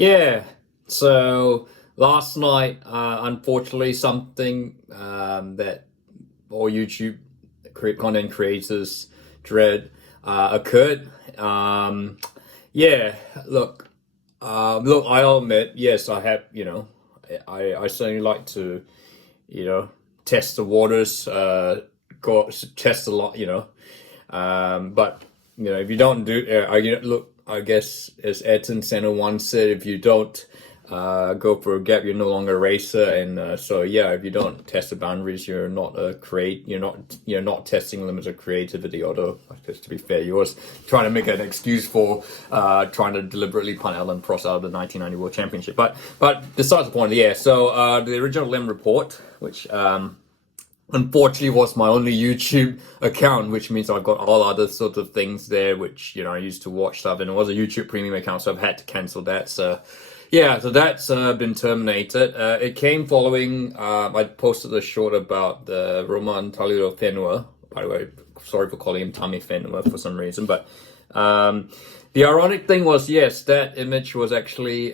Yeah. So last night, unfortunately, something that all YouTube content creators dread occurred. Yeah. Look. Look. I'll admit, yes, I have. I certainly like to, you know, test the waters. Go test a lot. But if you don't do, look, I guess as Ayrton Senna once said, if you don't go for a gap, you're no longer a racer. And so yeah, if you don't test the boundaries, you're not a create. You're not testing limits of creativity. Although, I guess to be fair, you was trying to make an excuse for trying to deliberately punt Alan Prost out of the 1990 World Championship. But besides the point, yeah. So the original LIM report, which unfortunately was my only YouTube account, which means I've got all other sorts of things there, which, I used to watch stuff, and it was a YouTube premium account, so I've had to cancel that. So yeah, so that's been terminated. It came following, I posted a short about the Roman Talio Fenua. By the way, sorry for calling him Tommy Fenua for some reason, but the ironic thing was, yes, that image was actually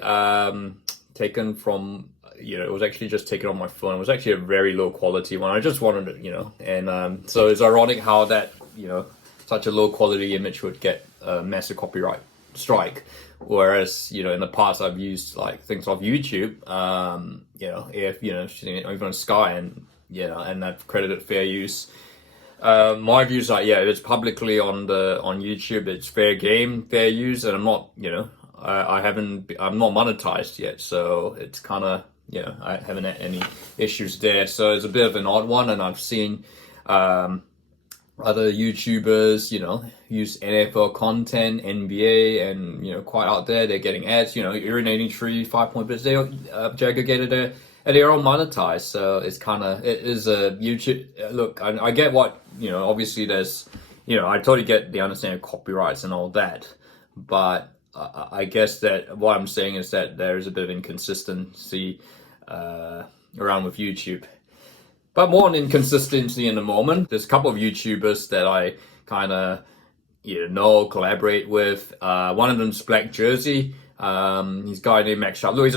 taken from, it was actually just taken on my phone. It was actually a very low quality one. I just wanted it, and so it's ironic how that, such a low quality image would get a massive copyright strike. Whereas, in the past I've used like things off YouTube, if, even on Sky, and I've credited fair use. My views are, yeah, it's publicly on YouTube, it's fair game, fair use, and I'm not, I'm not monetized yet, so it's kind of, I haven't had any issues there. So it's a bit of an odd one, and I've seen other YouTubers, use NFL content, NBA, and quite out there. They're getting ads, urinating tree, 5-point bits. They aggregated there, and they're all monetized. So it's it is a YouTube. Look, I get what obviously there's, I totally get the understanding of copyrights and all that, but I guess that what I'm saying is that there is a bit of inconsistency around with YouTube. But more on inconsistency in a moment. There's a couple of YouTubers that I kind of collaborate with. One of them's Black Jersey. He's a guy named Max Sharp. He's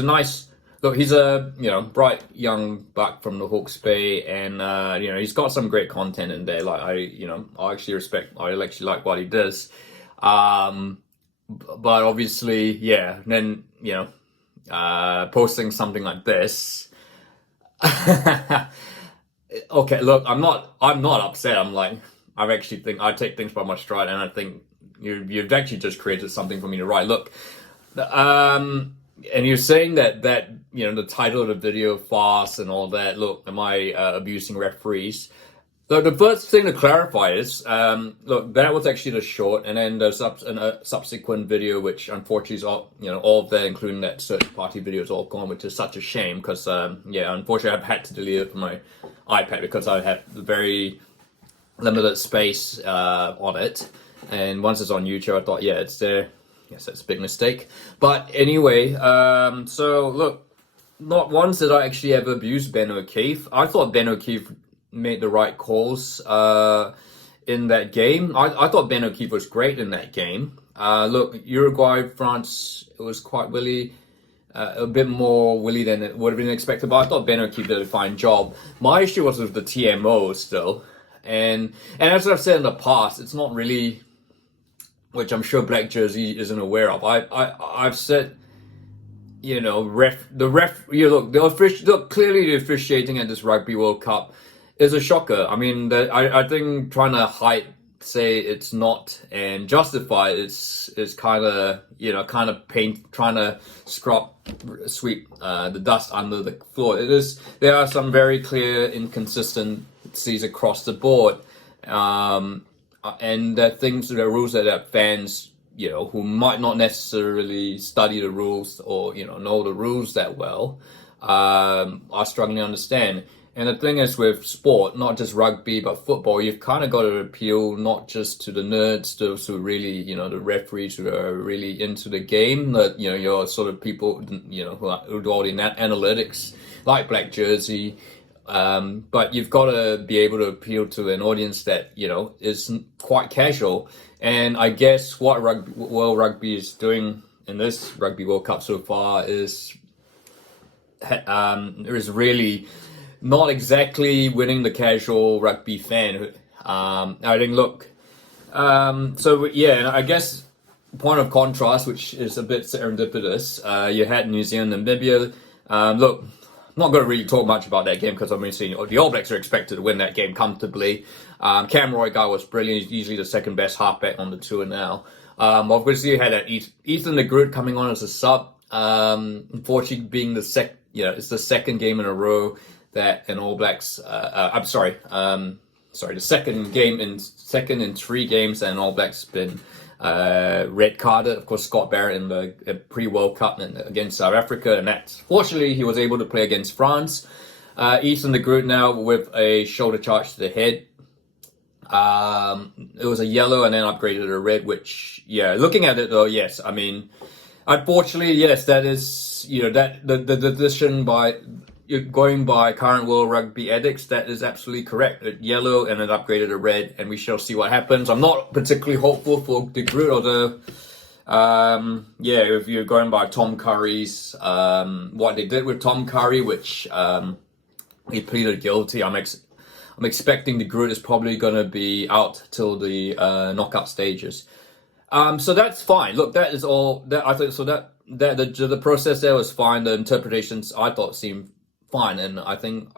a bright young buck from the Hawke's Bay, and he's got some great content in there. Like I actually like what he does. But obviously, yeah, then posting something like this. Okay, look, I'm not upset. I take things by my stride, and I think you've actually just created something for me to write. Look, and you're saying that the title of the video, farce and all that. Look, am I abusing referees? So the first thing to clarify is, look, that was actually the short, and then there's a subsequent video, which unfortunately is all of that, including that search party video, is all gone, which is such a shame because, unfortunately I've had to delete it from my iPad because I have very limited space on it, and once it's on YouTube, I thought, yeah, it's there. Yes, that's a big mistake. But anyway, so look, not once did I actually ever abuse Ben O'Keefe. I thought Ben O'Keefe made the right calls in that game. I thought Ben O'Keefe was great in that game. Look, Uruguay, France, it was quite willy, a bit more willy than it would have been expected, but I thought Ben O'Keefe did a fine job. My issue was with the TMO still, and as I've said in the past, it's not really, which I'm sure Black Jersey isn't aware of. I've said, look, clearly the officiating at this Rugby World Cup is a shocker. I mean, I think trying to say it's not and justify it's kind of trying to sweep the dust under the floor. There are some very clear inconsistencies across the board, and there are rules that fans who might not necessarily study the rules or know the rules that well are struggling to understand. And the thing is with sport, not just rugby, but football, you've kind of got to appeal not just to the nerds, those who really, the referees who are really into the game, that, your sort of people, who do all the analytics, like Black Jersey. But you've got to be able to appeal to an audience that, is quite casual. And I guess what World Rugby is doing in this Rugby World Cup so far is really not exactly winning the casual rugby fan. I think, look, so yeah, and I guess point of contrast, which is a bit serendipitous, you had New Zealand and Namibia. Look, I'm not going to really talk much about that game because I'm seeing the All Blacks are expected to win that game comfortably. Cam Roy guy was brilliant. He's usually the second best halfback on the tour now. Obviously, you had Ethan de Groot coming on as a sub. Unfortunately, being it's the second game in a row that an All Blacks. The second in 3 games that an All Blacks been red carded. Of course, Scott Barrett in the pre-World Cup against South Africa, and that fortunately he was able to play against France. Ethan de Groot now with a shoulder charge to the head. It was a yellow and then upgraded to a red, which, yeah, looking at it though, yes, I mean, unfortunately, yes, that is, that the decision by going by current World Rugby ethics, that is absolutely correct. Yellow and then upgraded to red, and we shall see what happens. I'm not particularly hopeful for de Groot or if you're going by Tom Curry's, what they did with Tom Curry, which he pleaded guilty. I'm expecting de Groot is probably going to be out till the knockout stages. So that's fine. Look, that is all. That I think so. That the process there was fine. The interpretations I thought seemed fine, and I think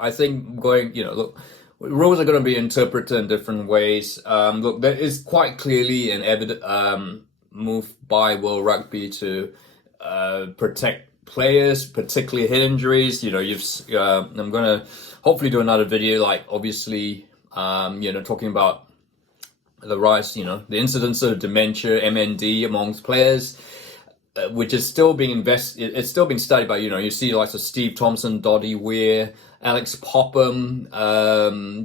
going. Look, rules are going to be interpreted in different ways. Look, there is quite clearly an evident move by World Rugby to protect players, particularly head injuries. I'm going to hopefully do another video, like obviously, talking about the rise, the incidence of dementia, MND amongst players, which is still being it's still being studied by, you see like Steve Thompson, Doddy Weir, Alex Popham,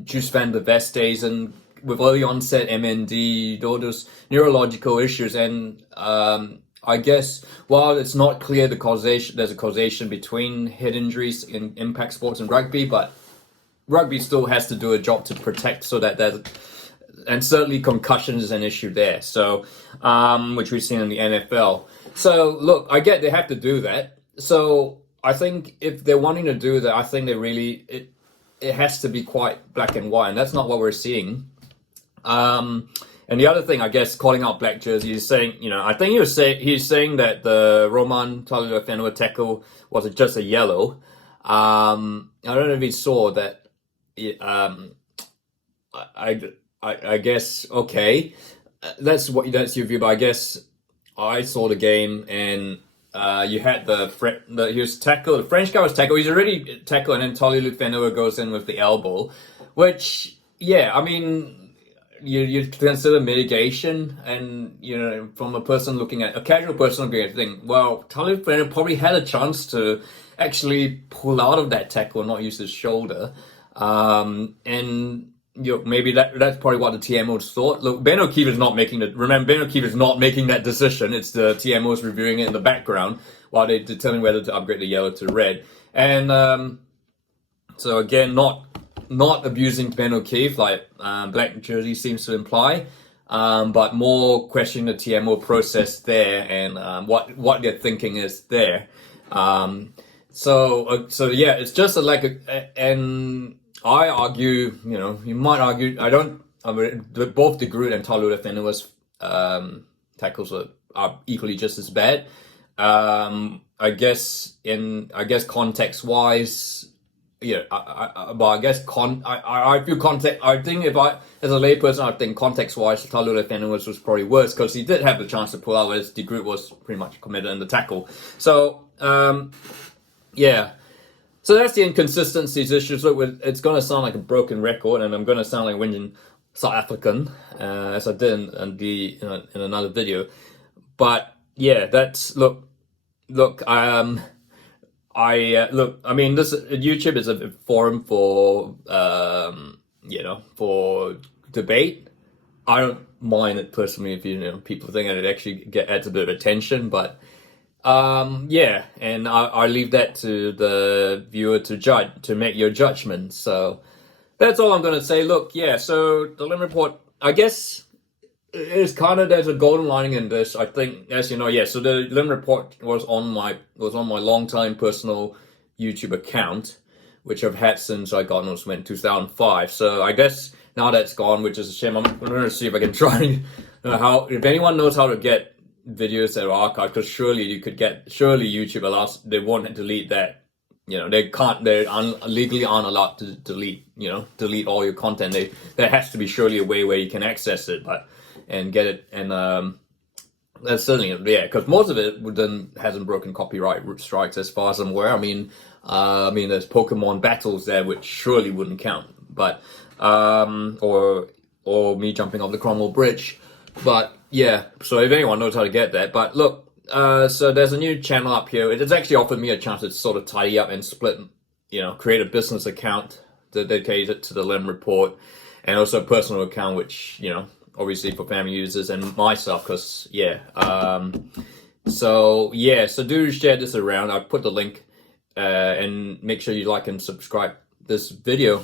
Juice van der Vestes, and with early onset MND, all those neurological issues. And I guess while it's not clear there's a causation between head injuries in impact sports and rugby, but rugby still has to do a job to protect, so that and certainly concussion is an issue there. So, which we've seen in the NFL. So look, I get they have to do that. So I think if they're wanting to do that, I think it has to be quite black and white, and that's not what we're seeing. And the other thing, I guess, calling out black jersey is saying, I think he's saying that the Roman Taulua tackle was just a yellow. I don't know if he saw that. I guess, okay, that's your view, but I guess I saw the game, and you had he was tackled. The French guy was tackled. He's already tackled, and then Taulua goes in with the elbow, which, yeah, I mean, you consider mitigation, and from a casual person looking at the thing, well, Taulua probably had a chance to actually pull out of that tackle and not use his shoulder, and maybe that's probably what the TMOs thought. Look, Ben O'Keefe is not making that decision. It's the TMOs reviewing it in the background while they determine whether to upgrade the yellow to red. And so again, not abusing Ben O'Keefe like black jersey seems to imply, but more questioning the TMO process there and what their thinking is there. So yeah, it's just and I argue, you might argue, both de Groot and Taulua Fenua's tackles are equally just as bad. I guess context wise, I feel context. I think as a layperson, I think context wise, Taulua Fenua's was probably worse because he did have the chance to pull out, whereas de Groot was pretty much committed in the tackle. So yeah. So that's the inconsistencies issues. Look, it's going to sound like a broken record, and I'm going to sound like a whinging South African, as I did in another video. But yeah, that's look. I mean, this YouTube is a forum for for debate. I don't mind it personally if people think that it actually adds a bit of attention, but. And I leave that to the viewer to make your judgment. So that's all I'm going to say. Look, yeah, so the LIM Report, I guess it's kind of, there's a golden lining in this. I think, as you know, yeah. So the LIM report was on my long time personal YouTube account, which I've had since I got announcement in 2005. So I guess now that's gone, which is a shame. I'm gonna see if I can try and how, if anyone knows how to get videos that are archived, because surely you could get, surely YouTube allows, they won't delete that. You know, they can't, legally aren't allowed to delete all your content. There has to be surely a way where you can access it, and get it, and that's certainly, yeah, because most of it then hasn't broken copyright strikes as far as I'm aware. I mean, there's Pokemon battles there which surely wouldn't count, but or me jumping off the Cromwell Bridge, but yeah. So if anyone knows how to get that, but look. So there's a new channel up here. It has actually offered me a chance to sort of tidy up and split, create a business account dedicated to the LIM report, and also a personal account, which, obviously for family users and myself, because, yeah. So do share this around. I'll put the link, and make sure you like and subscribe this video.